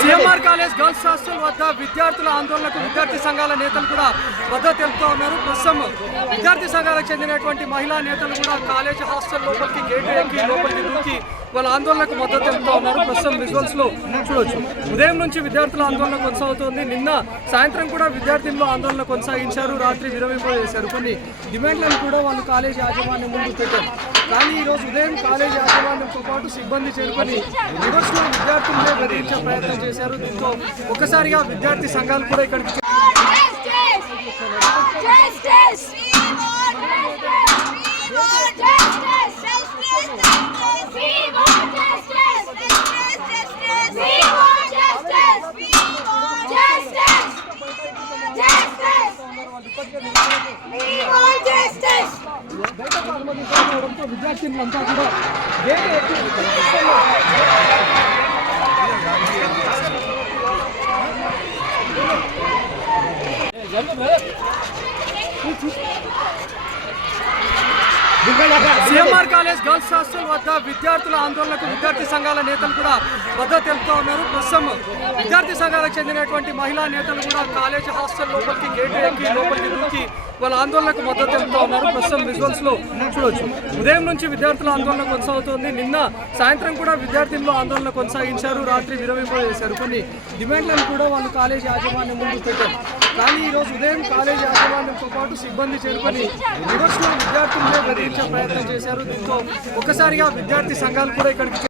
CMR college girls hostel వద్ద విద్యార్థుల ఆందోళనకు విద్యార్థి సంఘాల నేతలు కూడా మద్దతు తెలుపుతూ ఉన్నారు. ప్రస్తుతం విద్యార్థి సంఘాలకు చెందినటువంటి మహిళా నేతలు కూడా కాలేజ్ హాస్టల్ లోపలికి గేటు ఎక్కి లోపలికి దూకి వాళ్ళ ఆందోళనకు మద్దతు తెలుపుతూ ఉన్నారు. ప్రస్తుతం విజువల్స్ లో చూడొచ్చు. ఉదయం నుంచి విద్యార్థుల ఆందోళన కొనసాగుతోంది. నిన్న సాయంత్రం కూడా విద్యార్థులు ఆందోళన కొనసాగించారు. రాత్రి విరమింపజేశారు. కొన్ని డిమాండ్లను కూడా వాళ్ళు కాలేజీ యాజమాన్యం ముందు పెట్టారు. కానీ ఈరోజు ఉదయం కాలేజీ యాజమాన్యంతో పాటు సిబ్బంది చేరుకొని రివర్స్ లో విద్యార్థులనే బెదిరించే ప్రయత్నం చేశారు. దీంతో ఒక్కసారిగా విద్యార్థి సంఘాలు కూడా ఇక్కడికి విద్యార్థులంతా కూడా సిఎంఆర్ కాలేజ్ గర్ల్స్ హాస్టల్ వద్ద విద్యార్థుల ఆందోళనకు విద్యార్థి సంఘాల నేతలు కూడా మద్దతు తెలుపుతూ ఉన్నారు. ప్రస్తుతం విద్యార్థి సంఘాలకు చెందినటువంటి మహిళా నేతలు కూడా కాలేజ్ హాస్టల్ లోపలికి గేటు ఎక్కి లోపలికి దూకి వాళ్ళ ఆందోళనకు మద్దతు తెలుపుతూ ఉన్నారు. ప్రస్తుతం విజువల్స్ లో చూడొచ్చు. ఉదయం నుంచి విద్యార్థుల ఆందోళన కొనసాగుతోంది. నిన్న సాయంత్రం కూడా విద్యార్థులు ఆందోళన కొనసాగించారు. రాత్రి విరమింపజేశారు. కొన్ని డిమాండ్లను కూడా వాళ్ళు కాలేజీ యాజమాన్యం ముందు పెట్టారు. కానీ ఈరోజు ఉదయం కాలేజీ యాజమాన్యంతో పాటు సిబ్బంది చేరుకొని రివర్స్ లో విద్యార్థులనే బెదిరించే ప్రయత్నం చేశారు. దీంతో ఒక్కసారిగా విద్యార్థి సంఘాలు కూడా ఇక్కడికి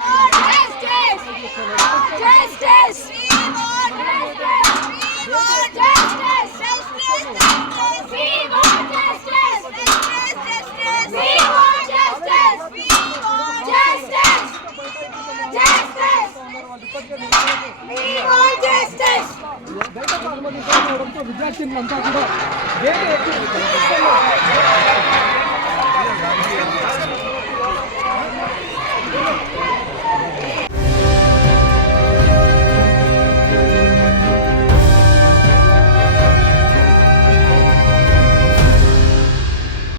విద్యార్థులంతా కూడా